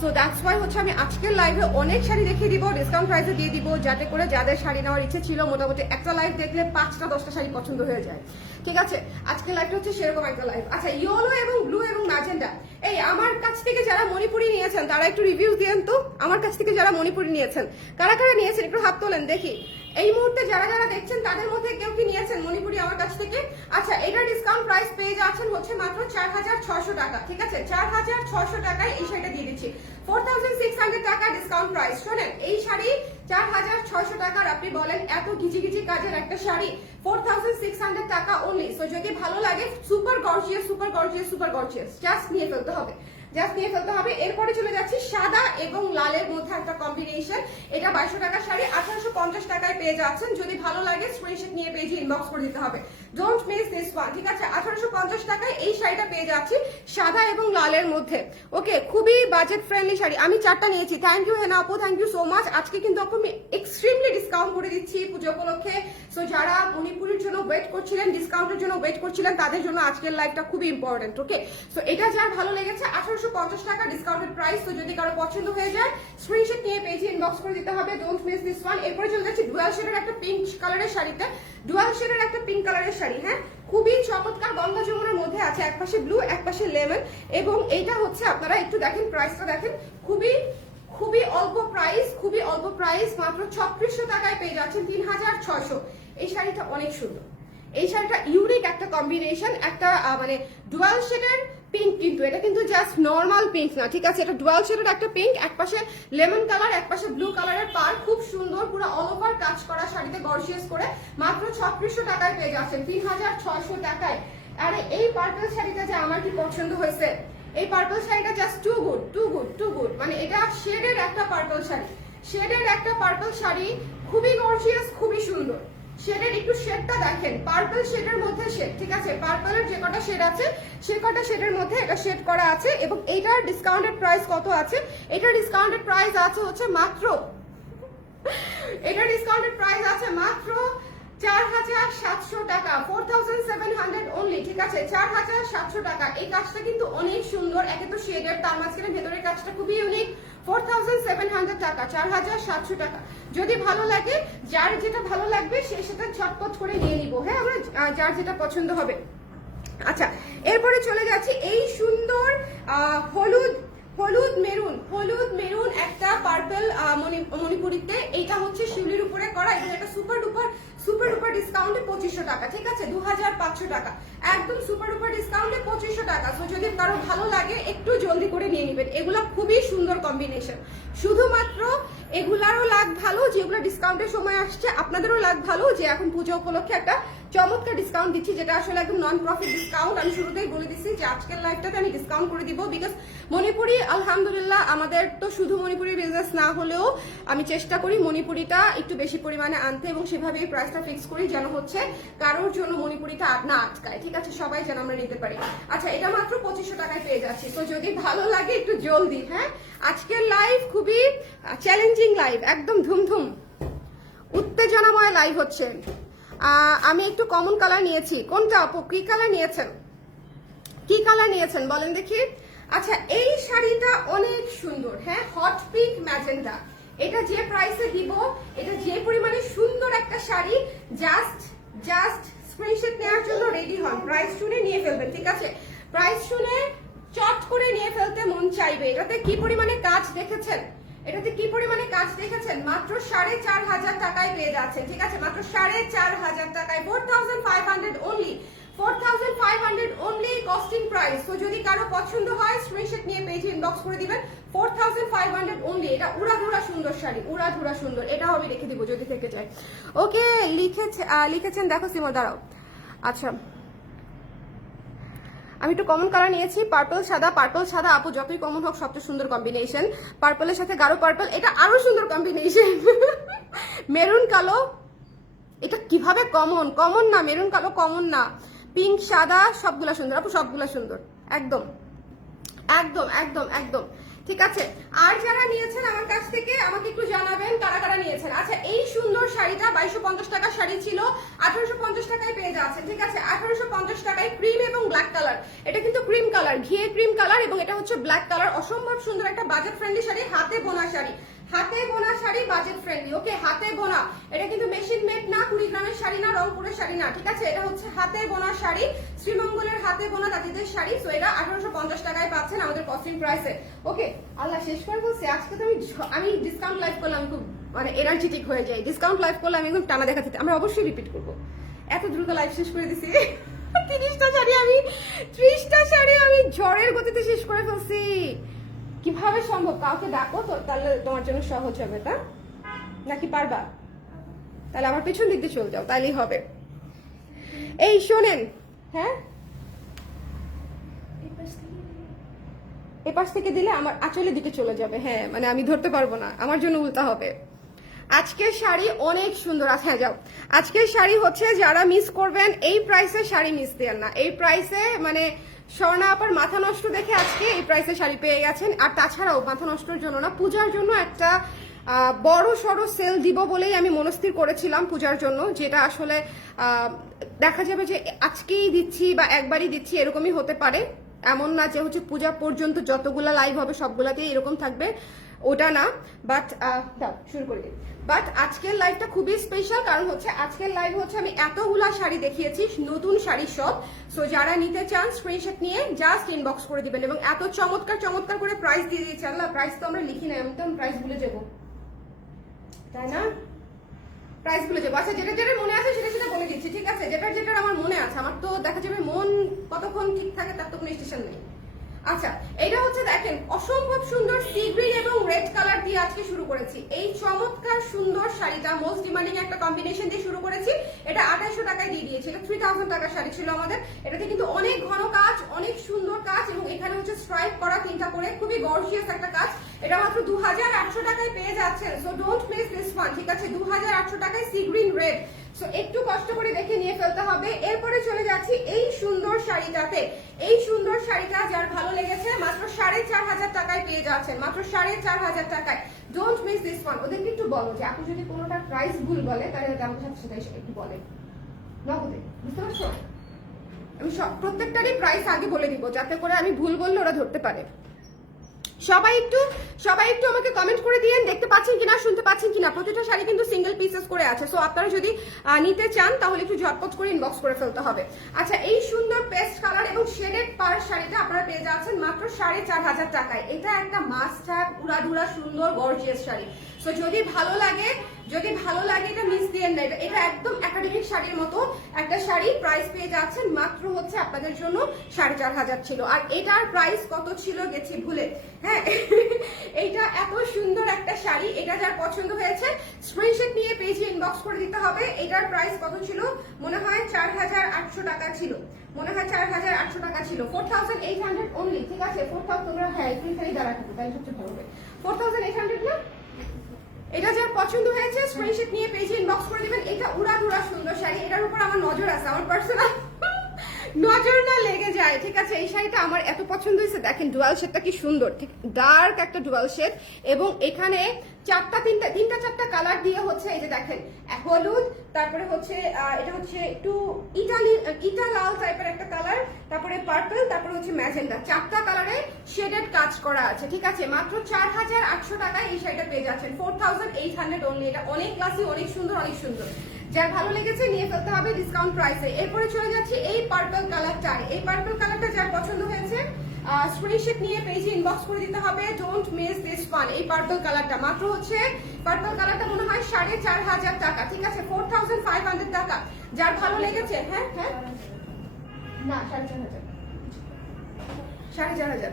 সো দ্যাটস ওয়াই হচ্ছে আমি আজকের লাইভে অনেক শাড়ি দেখিয়ে দিব, ডিসকাউন্ট প্রাইসে দিয়ে দিব, যাতে করে যাদের শাড়ি নেওয়ার ইচ্ছে ছিল মোটামুটি একটা লাইভ দেখলে 5টা 10টা শাড়ি পছন্দ হয়ে যায়। ঠিক আছে, আজকের লাইভটা হচ্ছে সেরকম একটা লাইভ। আচ্ছা, ইয়েলো এবং ব্লু এবং ম্যাজেন্ডা। এই আমার কাছ থেকে যারা মণিপুরি নিয়েছেন তারা একটু রিভিউ দিয়েন তো। আমার কাছ থেকে যারা মণিপুরি নিয়েছেন, কারা কারা নিয়েছেন একটু হাত তোলেন দেখি। এই মুহূর্তে যারা যারা দেখছেন তাদের মধ্যে কেউ কি নিয়েছেন মণিপুরি আমার কাছ থেকে? আচ্ছা, এটা ডিসকাউন্ট প্রাইস পেয়ে যাচ্ছেন হচ্ছে মাত্র 4600 টাকা। ঠিক আছে, 4600 টাকায় এই শাড়িটা দিয়ে দিচ্ছি। 4600 টাকা ডিসকাউন্ট প্রাইস। শোনেন, এই শাড়ি 4600 টাকার, আপনি বলেন এত ঘিচি কাজের একটা শাড়ি 4600 টাকা অনলি। সো যদি ভালো লাগে, super gorgeous, super gorgeous, super gorgeous, just নিয়ে ফেলতে হবে, জাস্ট নিয়ে ফেলতে হবে। এরপরে চলে যাচ্ছি সাদা এবং লালের মধ্যে একটা কম্বিনেশন। এটা 2200 টাকার শাড়ি, 1850 টাকায় পেয়ে যাচ্ছেন। যদি ভালো লাগে স্ক্রিনশট নিয়ে পেজে ইনবক্স করে দিতে হবে। Don't miss this one. ঠিক আছে, 1850 টাকায় এই শাড়িটা পেয়ে যাচ্ছি সাদা এবং লালের মধ্যে। ওকে, খুবই বাজেট ফ্রেন্ডলি শাড়ি। আমি 4টা নিয়েছি। থ্যাংক ইউ হেনা আপু, থ্যাংক ইউ সো মাচ। আজকে কিন্তু আমি এক্সট্রিমলি ডিসকাউন্ট করে দিচ্ছি পুজো উপলক্ষে। সো যারা মণিপুরের জন্য ওয়েট করছিলেন, ডিসকাউন্টের জন্য ওয়েট করছিলেন, তাদের জন্য আজকের লাইভটা খুবই ইম্পর্টেন্ট। ওকে, সো এটা যার ভালো লেগেছে 1850 টাকা ডিসকাউন্টেড প্রাইস। তো যদি কারো পছন্দ হয়ে যায় স্ক্রিনশট নিয়ে পেজে ইনবক্স করে দিতে হবে। Don't miss this one. এরপরে চলে যাচ্ছে ডুয়াল শেডের একটা পিঙ্ক কালারের শাড়িতে। ডুয়াল শেডের একটা পিঙ্ক কালারের শাড়ি। হ্যাঁ, খুবই চমৎকার, গঙ্গা যমুনার মধ্যে আছে, একপাশে ব্লু একপাশে লেমন। এবং এইটা হচ্ছে আপনারা একটু দেখেন, প্রাইসটা দেখেন, খুবই খুবই অল্প প্রাইস, খুবই অল্প প্রাইস। মাত্র 3600 টাকায় পেয়ে যাচ্ছেন 3600। এই শাড়িটা অনেক সুন্দর, এই শাড়িটা ইউনিক একটা কম্বিনেশন, একটা মানে ডুয়াল শেডের পিঙ্ক, কিন্তু এটা কিন্তু জাস্ট নর্মাল পিঙ্ক না, ঠিক আছে, এটা ডুয়াল শেডের একটা পিঙ্ক, একপাশে লেমন কালার একপাশে ব্লু কালারের পার, খুব সুন্দর, পুরো অল ওভার কাজ করা শাড়িতে গর্জিয়াস করে মাত্র 3600 টাকায় পেয়ে যাচ্ছেন, 3600 টাকায়। আরে এই পার্পল শাড়িটা যে আমার কি পছন্দ হয়েছে, এই পার্পল শাড়িটা just too good too good too good, মানে এটা শেডের একটা পার্পল শাড়ি, শেডের একটা পার্পল শাড়ি, খুবই গর্জিয়াস, খুবই সুন্দর। শেডের একটু শেডটা দেখেন, পার্পল শেডের মধ্যে শেড, ঠিক আছে, পার্পলের যে কটা শেড আছে সে কটা শেডের মধ্যে এটা শেড করা আছে। এবং এইটার ডিসকাউন্টেড প্রাইস কত আছে, এটার ডিসকাউন্টেড প্রাইস আছে হচ্ছে মাত্র, এটার ডিসকাউন্টেড প্রাইস আছে মাত্র 4700 টাকা, 4700 অনলি, ঠিক আছে, 4700 টাকা। এই কাজটা কিন্তু অনেক সুন্দর, একে তো শেডের, তার মাঝখানে ভেতরের কাজটা খুবই ইউনিক, 4700 টাকা, 4700 টাকা। যদি ভালো লাগে, যার যেটা ভালো লাগবে সে সেটা ঝটপট করে নিয়ে নিব, হ্যাঁ, আমরা যার যেটা পছন্দ হবে। আচ্ছা, এরপরে চলে যাচ্ছি এই সুন্দর হলুদ হলুদ মেরুন একটা পার্পল মণিপুরিতে, এইটা হচ্ছে শিউলির উপরে করা এবং এটা সুপার ডুপার ডিসকাউন্টে 2500 টাকা, ঠিক আছে, 2500 টাকা, একদম সুপার ডুপার ডিসকাউন্টে 2500 টাকা। তো যদি কারো ভালো লাগে একটু জলদি করে নিয়ে নেবেন, এগুলা খুবই সুন্দর কম্বিনেশন। শুধুমাত্র এগুলারও লাগ ভালো যেগুলো ডিসকাউন্টের সময় আসছে, আপনাদেরও লাগ ভালো যে এখন পুজো উপলক্ষে একটা চমৎকার ডিসকাউন্ট দিচ্ছি, যেটা আসলে একদম নন প্রফিট ডিসকাউন্ট। আমি শুরুতেই বলে দিচ্ছি যে আজকের লাইভটাতে আমি ডিসকাউন্ট করে দিব, বিকজ মণিপুরি আলহামদুলিল্লাহ আমাদের তো শুধু মণিপুরি বিজনেস না হলেও আমি চেষ্টা করি মণিপুরিটা একটু বেশি পরিমাণে আনতে, এবং সেভাবেই প্রাইসটা ফিক্স করি যেন হচ্ছে কারোর জন্য মণিপুরিটা না আটকায়, ঠিক আছে, সবাই যেন আমরা নিতে পারি। আচ্ছা, এটা মাত্র 2500 টাকায় পেয়ে যাচ্ছি, তো যদি ভালো লাগে একটু জলদি, হ্যাঁ। আজকের লাইভ খুবই চ্যালেঞ্জিং লাইভ, একদম ধুমধুম উত্তেজনাময় লাইভ হচ্ছে। আমি একটু কমন কালার নিয়েছি, কোনটা আপু, কি কালার নিয়েছেন, কি কালার নিয়েছেন বলেন দেখি। আচ্ছা, এই শাড়িটা অনেক সুন্দর, হ্যাঁ, হট পিঙ্ক ম্যাজেন্টা, এটা যে প্রাইসে দিব, এটা যে পরিমাণে সুন্দর একটা শাড়ি, জাস্ট স্ক্রিনশট নেওয়ার জন্য রেডি হন, প্রাইস শুনে নিয়ে ফেলবেন, ঠিক আছে, প্রাইস শুনে চট করে নিয়ে ফেলতে মন চাইবে। এটাতে কি পরিমাণে কাজ দেখেছেন, এটাতে কি পরিমাণে কাজ দেখেছেন, মাত্র 4500 টাকায় পেয়ে যাচ্ছেন, ঠিক আছে, মাত্র 4500 টাকায়, 4500 অনলি, 4500 অনলি কস্টিং প্রাইস। তো যদি কারো পছন্দ হয় স্ক্রিনশট নিয়ে পেজে ইনবক্স করে দিবেন, 4500 অনলি। এটা উড়াধুরা সুন্দর শাড়ি, উড়াধুরা সুন্দর, এটাও আমি রেখে দিব যদি থেকে যায়। ওকে, লিখেছেন, দেখো সিমা, দাঁড়াও। আচ্ছা, আমি একটু কমন কালার নিয়েছি, পার্পল সাদা, আপু যতই কমন হোক সবচেয়ে সুন্দর কম্বিনেশন, পার্পলের সাথে গাঢ় পার্পল, এটা আরো সুন্দর কম্বিনেশন। মেরুন কালো, এটা কিভাবে কমন না, মেরুন কালো কমন না, পিঙ্ক সাদা সবগুলা সুন্দর আপু, সবগুলা সুন্দর, একদম একদম একদম একদম, ঠিক আছে। আর যারা নিয়েছেন আমার কাছ থেকে আমাকে একটু জানাবেন কারা কারা নিয়েছেন। আচ্ছা, এই সুন্দর শাড়িটা 2250 টাকার শাড়ি ছিল, 1850 টাকায় পেয়ে যাচ্ছেন, ঠিক আছে, 1850 টাকায়, ক্রিম এবং ব্ল্যাক কালার, এটা কিন্তু ক্রিম কালার, ঘিয়ে ক্রিম কালার, এবং এটা হচ্ছে ব্ল্যাক কালার, অসম্ভব সুন্দর একটা বাজেট ফ্রেন্ডলি শাড়ি, হাতে বোনা শাড়ি, হাতে বোনা শাড়ি, বাজেট ফ্রেন্ডলি, ওকে, হাতে বোনা, এটা কিন্তু মেশিন মেড না, কুড়িগ্রামের শাড়ি না, রংপুরের শাড়ি না, ঠিক আছে, এটা হচ্ছে হাতে বোনা শাড়ি, শ্রীমঙ্গলের হাতে বোনা তাঁতিদের শাড়ি। সো এটা 1850 টাকায় পাচ্ছেন আমাদের কস্টিং প্রাইসে। ওকে, আল্লাহ শেষ করে বলছি, আজকে তো আমি ডিসকাউন্ট লাইভ করলে আমি খুব মানে এনার্জেটিক হয়ে যাই, ডিসকাউন্ট লাইভ করলে আমি একদম টানা দেখাতে, আমরা অবশ্যই রিপিট করবো। এত দ্রুত লাইভ শেষ করে দিছি, 30টা শাড়ি আমি ঝড়ের গতিতে শেষ করে ফেলছি। কিভাবে সম্ভব, কাউকে ডাকো তো, তাহলে তোমার জন্য সহজ হবে, তা নাকি পারবা, তাহলে আমার পেছন দিক দিয়ে চলে যাও, তাইলেই হবে। এই শোনেন, হ্যাঁ, এপাশ থেকে দিলে আমার আঁচলের দিকে চলে যাবে, হ্যাঁ, মানে আমি ধরতে পারবো না, আমার জন্য উল্টা হবে। আজকের শাড়ি অনেক সুন্দর আছে, হ্যাঁ যাও। আজকের শাড়ি হচ্ছে যারা মিস করবেন, এই প্রাইসে শাড়ি মিস দেন না, এই প্রাইসে মানে স্বর্ণা আপার মাথা নষ্ট দেখে আজকে এই প্রাইসে শাড়ি পেয়ে গেছেন। আর তাছাড়াও মাথা নষ্টর জন্য না, পূজার জন্য একটা বড় সড়ো সেল দিব বলেই আমি মনস্থির করেছিলাম পূজার জন্য, যেটা আসলে দেখা যাবে যে আজকেই দিচ্ছি বা একবারই দিচ্ছি এরকমই হতে পারে, এমন না যে হচ্ছে পূজা পর্যন্ত যতগুলা লাইভ হবে সবগুলাতেই এরকম থাকবে, ওটা না। বাট শুরু করি, বাট আজকের লাইভটা খুবই স্পেশাল, কারণ হচ্ছে আজকের লাইভ হচ্ছে আমি এতগুলা শাড়ি দেখিয়েছি, নতুন শাড়ি সব। সো যারা নিতে চান স্ক্রিনশট নিয়ে জাস্ট ইনবক্স করে দিবেন, এবং এত চমৎকার চমৎকার করে প্রাইস দিয়ে দিয়েছি। আল্লাহ, প্রাইস তো আমরা লিখি না, আমি তো প্রাইস ভুলে যাবো, তাই না? প্রাইস গুলো যাবো। আচ্ছা, যেটা যেটা মনে আছে সেটা সেটা বলে দিচ্ছি, ঠিক আছে? যেটা আমার মনে আছে, আমার তো দেখা যাবে মন কতক্ষণ ঠিক থাকে তার তো কোনো স্টেশন নেই। আচ্ছা, এটা হচ্ছে দেখেন অসম্ভব সুন্দর সি গ্রিন এবং রেড কালার দিয়ে আজকে শুরু করেছি। এই চমৎকার সুন্দর শাড়িটা মোস্ট ডিমান্ডিং একটা কম্বিনেশন দিয়ে শুরু করেছি। এটা 2800 টাকায় দিয়ে দিয়েছি। এটা 3000 টাকার শাড়ি ছিল আমাদের। এটাতে কিন্তু অনেক ঘন কাজ, অনেক সুন্দর কাজ, এবং এখানে হচ্ছে স্ট্রাইপ করা তিনটা করে, খুবই গর্জিয়াস একটা কাজ। এটা মাত্র 2800 টাকায় পেয়ে যাচ্ছেন। So don't miss this one, ঠিক আছে? 2800 টাকায় সি গ্রিন রেড। সো একটু কষ্ট করে দেখে নিয়ে ফেলতে হবে। এরপরে চলে যাচ্ছি এই সুন্দর শাড়িটাতে। এই সুন্দর শাড়িটা যার ভালো লেগেছে মাত্র 4500 টাকায় পেয়ে যাচ্ছেন, মাত্র 4500 টাকায়। Don't miss this one. ওদেরকে একটু বলো যে আপু যদি কোনোটা প্রাইস ভুল বলে তাহলে আমাদের সাথে সেটাই একটু বলে নগদে, বুঝতে পারছো? আমি প্রত্যেকটারই প্রাইস আগে বলে দিব যাতে করে আমি ভুল বললে ওরা ধরতে পারে। সবাই একটু আমাকে কমেন্ট করে দিয়েন দেখতে পাচ্ছেন কিনা, শুনতে পাচ্ছেন কিনা। প্রতিটা শাড়ি কিন্তু সিঙ্গেল পিসেস করে আছে। সো আপনারা যদি নিতে চান তাহলে একটু ঝটপট করে ইনবক্স করে ফেলতে হবে। আচ্ছা, এই সুন্দর পেস্ট কালার এবং শেডেড পার শাড়িটা আপনারা পেয়ে যাচ্ছেন মাত্র 4500 টাকায়। এটা একটা মাস্ট হ্যাভ উড়াধুরা সুন্দর গর্জিয়াস শাড়ি। সো যদি ভালো লাগে এটা মিস দিয়েন না। এটা একদম একাডেমিক শাড়ির মতো একটা শাড়ি। প্রাইস পেয়ে যাচ্ছেন মাত্র হচ্ছে আপনাদের জন্য 4500 ছিল। আর এটার প্রাইস কত ছিল গেছি ভুলে। হ্যাঁ, এইটা এত সুন্দর একটা শাড়ি। এটা যার পছন্দ হয়েছে স্ক্রিনশট নিয়ে পেজে ইনবক্স করে দিতে হবে। এটার প্রাইস কত ছিল? মনে হয় 4800 টাকা ছিল, মনে হয় 4800 টাকা ছিল। 4800 অনলি, ঠিক আছে? 4000 তোমরা হ্যাঁ একটু খালি দাঁড়া থাকো তাই সবচেয়ে ভালো হবে। 4800 না? এটা যার পছন্দ হয়েছে স্ক্রিনশট নিয়ে পেজে ইনবক্স করে দিবেন। এটা উড়াধুরা সুন্দর শাড়ি। এটার উপর আমার নজর আছে, আমার পার্সোনাল নজর না লেগে যায়, ঠিক আছে? এই শাড়িটা আমার এত পছন্দ হয়েছে। দেখেন ডুয়াল শেডটা কি সুন্দর, ঠিক ডার্ক একটা ডুয়াল শেড, এবং এখানে তিনটা চারটা কালার দিয়ে হচ্ছে এই যে দেখেন হলুদ, তারপরে হচ্ছে এটা হচ্ছে একটু ইটা লাল টাইপের একটা কালার, তারপরে পার্পল, তারপরে হচ্ছে ম্যাজেন্ডা। চারটা কালারে শেডেড কাজ করা আছে, ঠিক আছে? মাত্র 4800 টাকায় এই শাড়িটা পেয়ে যাচ্ছেন। 4800 অনলি। এটা অনেক ক্লাসি, অনেক সুন্দর, অনেক সুন্দর। যার ভালো লেগেছে নিয়ে ফেলতে হবে ডিসকাউন্ট প্রাইসে। এরপরে চলে যাচ্ছি এই পার্পল কালারটা। এই পার্পল কালারটা যার পছন্দ হয়েছে স্ক্রিনশট নিয়ে পেজে ইনবক্স করে দিতে হবে। Don't miss this one. এই পার্পল কালারটা মাত্র হচ্ছে, পার্পল কালারটা মনে হয় 4500 টাকা, ঠিক আছে? 4500 টাকা। যার ভালো লেগেছে, হ্যাঁ হ্যাঁ না 4500, 4500,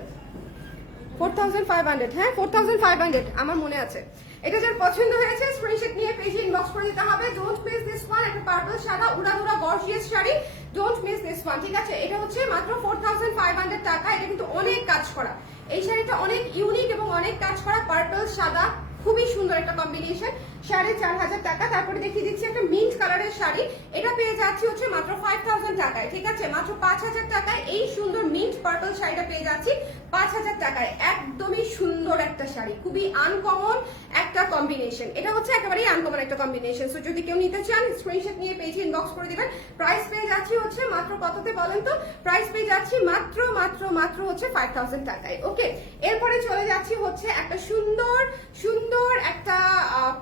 4500, হ্যাঁ 4500 আমার মনে আছে। এটা যার পছন্দ হয়েছে স্ক্রিনশট নিয়ে পেজে ইনবক্স করে দিতে হবে। Don't miss this one. একটা পার্পল সাদা উড়াধুরা gorgeous sari. Don't miss this one, ঠিক আছে? এটা হচ্ছে মাত্র 4500 টাকা। এটা কিন্তু অনেক কাজ করা। এই শাড়িটা অনেক ইউনিক এবং অনেক কাজ করা। পার্পল সাদা খুবই সুন্দর একটা কম্বিনেশন। 4500 টাকা। তারপরে দেখিয়ে দিচ্ছি একটা মিন্ট কালারের শাড়ি। এটা পেয়ে যাচ্ছি হচ্ছে মাত্র 5000 টাকায়, ঠিক আছে? মাত্র 5000 টাকায় এই সুন্দর মিন্ট পার্পল শাড়িটা পেয়ে যাচ্ছি 5000 টাকায়। একদমই সুন্দর একটা শাড়ি, খুবই আনকমন একটা কম্বিনেশন। এটা হচ্ছে একেবারেই আনকমন একটা কম্বিনেশন। সো যদি কেউ নিতে চান স্ক্রিনশট নিয়ে পেজে ইনবক্স করে দিবেন। প্রাইস পেয়ে যাচ্ছি হচ্ছে মাত্র কততে বলেন তো? প্রাইস পেয়ে যাচ্ছি মাত্র মাত্র মাত্র হচ্ছে 5000 টাকায়। ওকে, এরপরে চলে যাচ্ছি হচ্ছে একটা সুন্দর সুন্দর একটা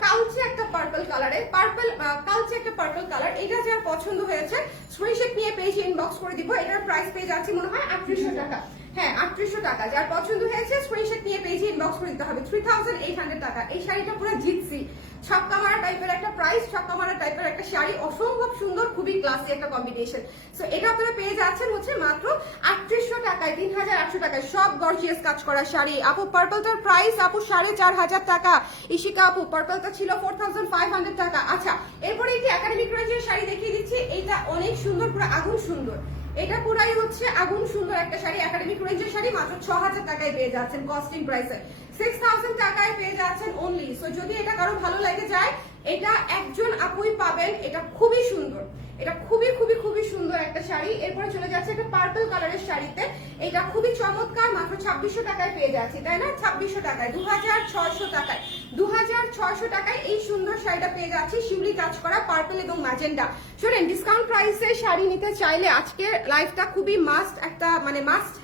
কালচে একটা পার্পল কালারের, কালচে একটা পার্পল কালার। এটা যার পছন্দ হয়েছে স্ক্রিনশট নিয়ে পেজে ইনবক্স করে দিব। এটার প্রাইস পেয়ে যাচ্ছি মনে হয় 3800 টাকা। হ্যাঁ 3800 টাকা। যার পছন্দ হয়েছে স্ক্রিনশট নিয়ে পেজে ইনবক্স করে দিতে হবে। 3800 টাকা। এই শাড়িটা পুরো জিতসি, ছক্কা মারা টাইপের একটা প্রাইস, ছক্কা মারা টাইপের একটা শাড়ি, অসম্ভব সুন্দর, খুবই ক্লাসি একটা কম্বিনেশন। সো এটা আপনারা পেয়ে যাচ্ছেন হচ্ছে মাত্র 3800 টাকায়, 3800 টাকায়। সব গর্জিয়াস কাজ করা শাড়ি। আপু পার্পলটার প্রাইস আপু 4500 টাকা। ইশিকা আপু পার্পলটা ছিল 4500 টাকা। আচ্ছা, এরপরে এই যে একাডেমিক রেঞ্জের শাড়ি দেখিয়ে দিচ্ছি। এটা অনেক সুন্দর, পুরো আগুন সুন্দর। এটা পুরাই হচ্ছে আগুন সুন্দর একটা শাড়ি। একাডেমিক রেঞ্জের শাড়ি মাত্র 6000 টাকায় পেয়ে যাচ্ছেন কস্টিং প্রাইসে। 6000 টাকায় পেয়ে যাচ্ছেন অনলি। সো যদি এটা কারো ভালো লেগে যায়, এটা একজন আপুই পাবেন। এটা খুবই সুন্দর, এটা খুবই খুবই খুবই সুন্দর একটা শাড়ি। এরপরে চলে যাচ্ছে একটা পার্পল কালারের শাড়িতে। এটা খুবই চমৎকার, মাত্র 2600 টাকায় পেয়ে যাচ্ছি, তাই না? 2600 টাকায়, 2600 টাকায়, 2600 টাকায় এই সুন্দর শাড়িটা পেয়ে যাচ্ছি। শিউলি কাজ করা পার্পল এবং ম্যাজেন্ডা। শোনেন, ডিসকাউন্ট প্রাইসে শাড়ি নিতে চাইলে আজকের লাইফটা খুবই মাস্ট একটা, মানে মাস্ট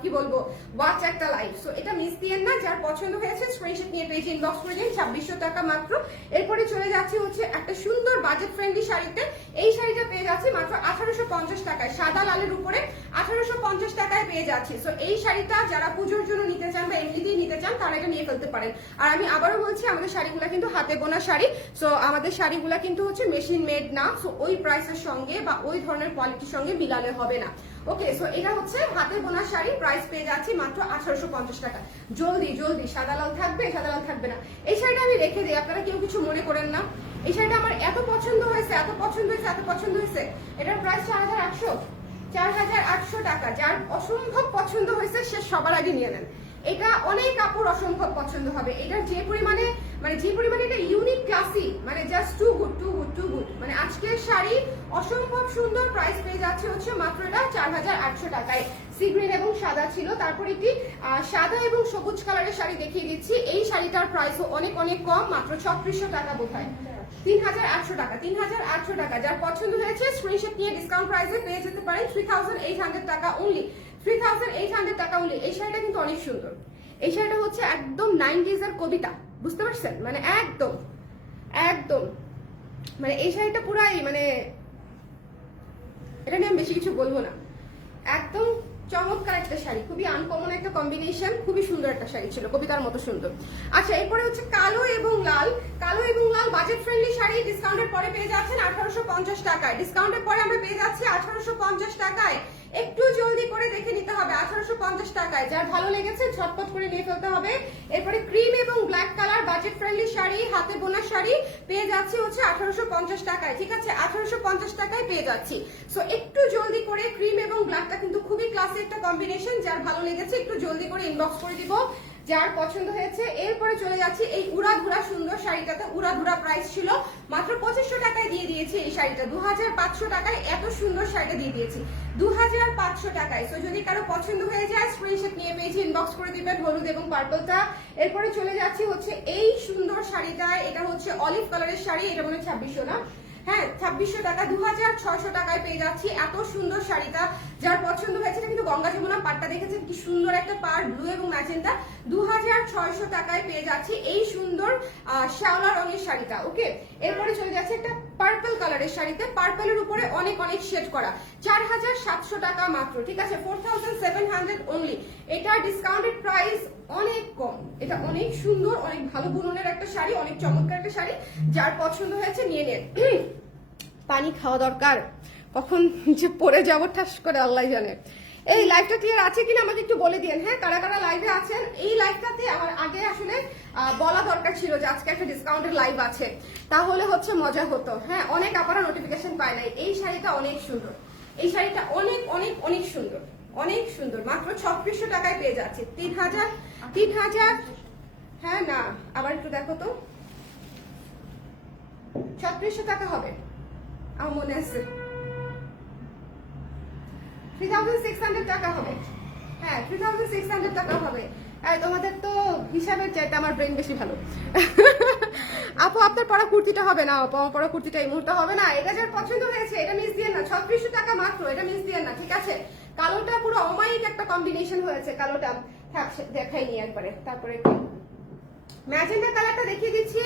কি বলবো, ওয়াচ একটা লাইফ। সো এটা মিস দিয়েন না। যার পছন্দ হয়েছে স্ক্রিনশট নিয়ে পেজে ইনবক্স করে দিন। 2600 টাকা মাত্র। এরপরে চলে যাচ্ছি হচ্ছে একটা সুন্দর বাজেট ফ্রেন্ডলি শাড়িতে। এই শাড়িটা পেয়ে যাচ্ছি মাত্র 1800 1850 টাকায়, সাদা লালের উপরে 1850 টাকায় পেয়ে যাচ্ছি। সো এই শাড়িটা যারা পুজোর জন্য নিতে চান বা এমনিতেই নিতে চান তারা এটা নিয়ে ফেলতে পারেন। আর আমি আবারও বলছি, আমাদের শাড়িগুলো কিন্তু হাতে বোনা শাড়ি। সো আমাদের শাড়িগুলো কিন্তু হচ্ছে মেশিন মেড না। সো ওই প্রাইসের সঙ্গে বা ওই ধরনের কোয়ালিটির সঙ্গে মিলালে হবে না। ওকে, সো এটা হচ্ছে হাতে বোনা শাড়ি, প্রাইস পেয়ে যাচ্ছি মাত্র 1850 টাকা। জলদি জলদি, সাদা লাল থাকবে, সাদা লাল থাকবে না। এই শাড়িটা আমি রেখে দিই, আপনারা কেউ কিছু মনে করেন না। এই শাড়িটা আমার এত পছন্দ হয়েছে, এত পছন্দ হয়েছে, এত পছন্দ হয়েছে। এটার প্রাইস 4800 টাকা। যার অসম্ভব পছন্দ হয়েছে সে সবার আগে নিয়ে নেন। এটা অনেক কাপড় অসম্ভব পছন্দ হবে। এটা যে পরিমাণে এটা ইউনিক ক্লাসি, মানে just too good too good too good. মানে আজকের শাড়ি অসম্ভব সুন্দর, প্রাইস পেয়ে যাচ্ছে হচ্ছে মাত্র এটা 4800 টাকায়। সি গ্রিন এবং সাদা ছিল, তারপর একটি সাদা এবং সবুজ কালারের শাড়ি দেখিয়ে দিচ্ছি। এই শাড়িটার প্রাইসও অনেক অনেক কম, মাত্র 3600 টাকা বোধহয়, 3800 টাকা, 3800 টাকা। যার পছন্দ হয়েছে স্ক্রিনশট নিয়ে ডিসকাউন্ট প্রাইসে পেয়ে যেতে পারেন 3800 টাকা অনলি, 3800 টাকা অনলি। এই শাড়িটা কিন্তু অনেক সুন্দর। এই শাড়িটা হচ্ছে একদম 90s এর কবিতা, বুঝতে পারছেন? মানে একদম একদম মানে এই শাড়িটা পুরাই মানে এটা নিয়ে আমি বেশি কিছু বলবো না। একদম চমৎকার একটা শাড়ি, খুবই আনকমন একটা কম্বিনেশন, খুবই সুন্দর একটা শাড়ি ছিল, কবিতার মতো সুন্দর। আচ্ছা, এরপরে হচ্ছে কালো এবং লাল। কালো এবং লাল বাজেট ফ্রেন্ডলি শাড়ি, ডিসকাউন্টের পরে পেয়ে যাচ্ছেন 1850 টাকায়। ডিসকাউন্টের পরে আমরা পেয়ে যাচ্ছি 1850 টাকায়। একটু জলদি করে দেখে নিতে হবে, 1850 টাকায়। যার ভালো লেগেছে ঝটপট করে নিয়ে ফেলতে হবে। এরপরে ক্রিম এবং black colour budget friendly sari, হাতে বোনা শাড়ি পেয়ে যাচ্ছি হচ্ছে 1850 টাকায়। ঠিক আছে, 1850 টাকায় পেয়ে যাচ্ছি। সো একটু জলদি করে, ক্রিম এবং ব্ল্যাকটা কিন্তু খুবই ক্লাসি একটা কম্বিনেশন। যার ভালো লেগেছে একটু জলদি করে ইনবক্স করে দিব, যার পছন্দ হয়েছে। এরপরে চলে যাচ্ছি এই উড়াধুরা সুন্দর শাড়িটাতে। উড়াধুরা প্রাইস ছিল মাত্র 2500 টাকায় দিয়ে দিয়েছি এই শাড়িটা, 2500 টাকায় এত সুন্দর শাড়িটা দিয়ে দিয়েছি 2500 টাকায়। সো যদি কারো পছন্দ হয়ে যায় স্ক্রিনশট নিয়ে পেয়েছি ইনবক্স করে দিবেন, হলুদ এবং পার্পলটা। এরপরে চলে যাচ্ছি হচ্ছে এই সুন্দর শাড়িটা। এটা হচ্ছে অলিভ কালারের শাড়ি, এটা মনে হয় 2600 না? হ্যাঁ, 2600 টাকা, 2600 টাকায় পেয়ে যাচ্ছি এত সুন্দর শাড়িটা। যার পছন্দ হয়েছে, এটা কিন্তু গঙ্গা যমুনা পাড়টা দেখেছেন কি সুন্দর একটা পাড়, ব্লু এবং ম্যাজেন্টা। 2600 টাকায় পেয়ে যাচ্ছি এই সুন্দর শ্যাওলা রঙের শাড়িটা। ওকে, এরপরে চলে যাচ্ছে একটা পার্পল কালারের শাড়িতে, পার্পলের উপরে অনেক অনেক শেড করা, 4700 টাকা মাত্র। ঠিক আছে, 4700 অনলি। এটা ডিসকাউন্টেড প্রাইস অনেক কম। এটা অনেক সুন্দর, অনেক ভালো বুননের একটা শাড়ি, অনেক চমৎকার একটা শাড়ি। যার পছন্দ হয়েছে নিয়ে নেন। পানি খাওয়া দরকার, কখন যে পড়ে যাবো ঠাস করে আল্লাহ জানে। এই লাইভটা ক্লিয়ার আছে কিনা আমাকে একটু বলে দিন। হ্যাঁ, কারা কারা লাইভে আছেন? এই লাইভটাতে আমার আগে আসলে বলা দরকার ছিল যে আজকে একটা ডিসকাউন্টের লাইভ আছে, তাহলে হচ্ছে মজা হতো। হ্যাঁ, অনেক আপনারা নোটিফিকেশন পায় নাই। এই শাড়িটা অনেক সুন্দর, এই শাড়িটা অনেক অনেক অনেক সুন্দর, অনেক সুন্দর। মাত্র 3600 টাকায় পেয়ে যাচ্ছে। 3000 হ্যাঁ না, আবার একটু দেখো তো, 3600 টাকা হবে আমার মনে আছে, 3600 টাকা হবে। হ্যাঁ, 3600 টাকা হবে। তোমাদের তো হিসাবের চাইতে আমার ব্রেন বেশি ভালো। আপু আপনার পরা কুর্তিটা হবে না, আপু আমার পরা কুর্তিটা এই মুহূর্তে হবে না। এটা যার পছন্দ হয়েছে এটা মিস দিয়ে না, 3600 টাকা মাত্র, এটা মিস দিয়ে না। ঠিক আছে, কালোটা পুরো অমায়িক একটা কম্বিনেশন হয়েছে, কালোটা দেখাইনি একবারে। তারপরে ম্যাজেন্ডা কালারটা দেখিয়ে দিচ্ছি।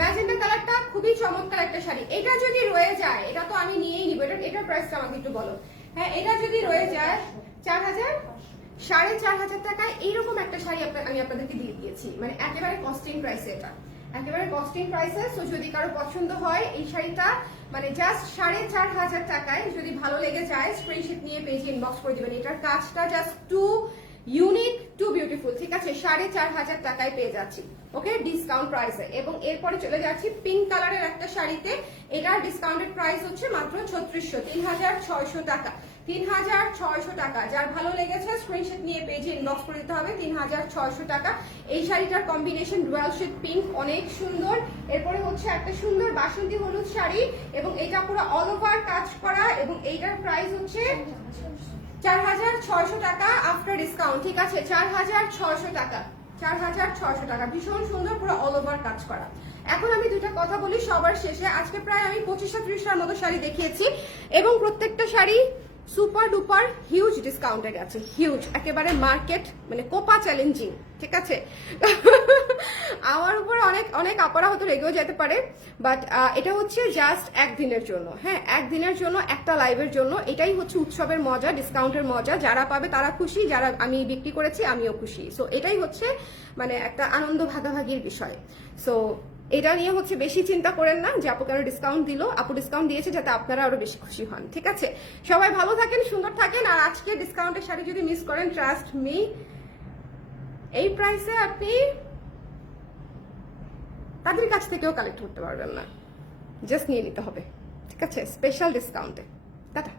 ম্যাজেন্ডা কালারটা খুবই চমৎকার একটা শাড়ি। এটা যদি রয়ে যায় এটা তো আমি নিয়েই নিব। এটার প্রাইসটা আমাকে একটু বলো। হ্যাঁ, এটা যদি রয়ে যায় 4000 4500 টাকায় এইরকম একটা শাড়ি আমি আপনাদেরকে দিয়ে দিয়েছি। মানে একেবারে কস্টিং প্রাইসে, এটা একেবারে কস্টিং প্রাইসে। সো যদি কারো পছন্দ হয় এই শাড়িটা, মানে জাস্ট 4500 টাকায় যদি ভালো লেগে যায় স্ক্রিনশট নিয়ে পেজে ইনবক্স করে দিবেন। এটার কাজটা just too unique, too beautiful. ঠিক আছে, 4500 টাকায় পেয়ে যাচ্ছি। ওকে, ডিসকাউন্ট প্রাইসে। এবং এরপরে চলে যাচ্ছি পিঙ্ক কালারের একটা শাড়িতে। এটার ডিসকাউন্টেড প্রাইস হচ্ছে মাত্র 3600, 3600 টাকা, 3600 টাকা। যার ভালো লেগেছে স্ক্রিনশট নিয়ে পেজে ইনবক্স করে দিতে হবে। 3600 টাকা। এই শাড়িটার কম্বিনেশন রয়্যাল শেড পিঙ্ক, অনেক সুন্দর। এরপরে হচ্ছে একটা সুন্দর বাসন্তী হলুদ শাড়ি, এবং এটা পুরো অল ওভার কাজ করা, এবং এইটার প্রাইস হচ্ছে 4600 টাকা আফটার ডিসকাউন্ট। ঠিক আছে, 4600 টাকা, 4600 টাকা। ভীষণ সুন্দর, পুরো অল ওভার কাজ করা। এখন আমি দুইটা কথা বলি সবার শেষে। আজকে প্রায় আমি 25-30টার মতো শাড়ি দেখিয়েছি, এবং প্রত্যেকটা শাড়ি সুপার ডুপার হিউজ ডিসকাউন্টে গেছে, হিউজ একেবারে মার্কেট মানে কোপা চ্যালেঞ্জিং, ঠিক আছে। আমার উপরে অনেক অনেক আপারা হয়তো রেগেও যেতে পারে, বাট এটা হচ্ছে জাস্ট একদিনের জন্য, হ্যাঁ একদিনের জন্য, একটা লাইভের জন্য। এটাই হচ্ছে উৎসবের মজা, ডিসকাউন্টের মজা। যারা পাবে তারা খুশি, যারা আমি বিক্রি করেছি আমিও খুশি। সো এটাই হচ্ছে মানে একটা আনন্দ ভাগাভাগির বিষয়। সো এটা নিয়ে হচ্ছে বেশি চিন্তা করেন না যে আপু কেন ডিসকাউন্ট দিল, আপু ডিসকাউন্ট দিয়েছে যাতে আপনারা আরো বেশি খুশি হন, ঠিক আছে। সবাই ভালো থাকেন, সুন্দর থাকেন। আর আজকে ডিসকাউন্টের শাড়ি যদি মিস করেন, ট্রাস্ট মি, এই প্রাইসে আপনি তাদের কাছ থেকেও কালেক্ট করতে পারবেন না, জাস্ট নিয়ে নিতে হবে, ঠিক আছে, স্পেশাল ডিসকাউন্টে। টাটা।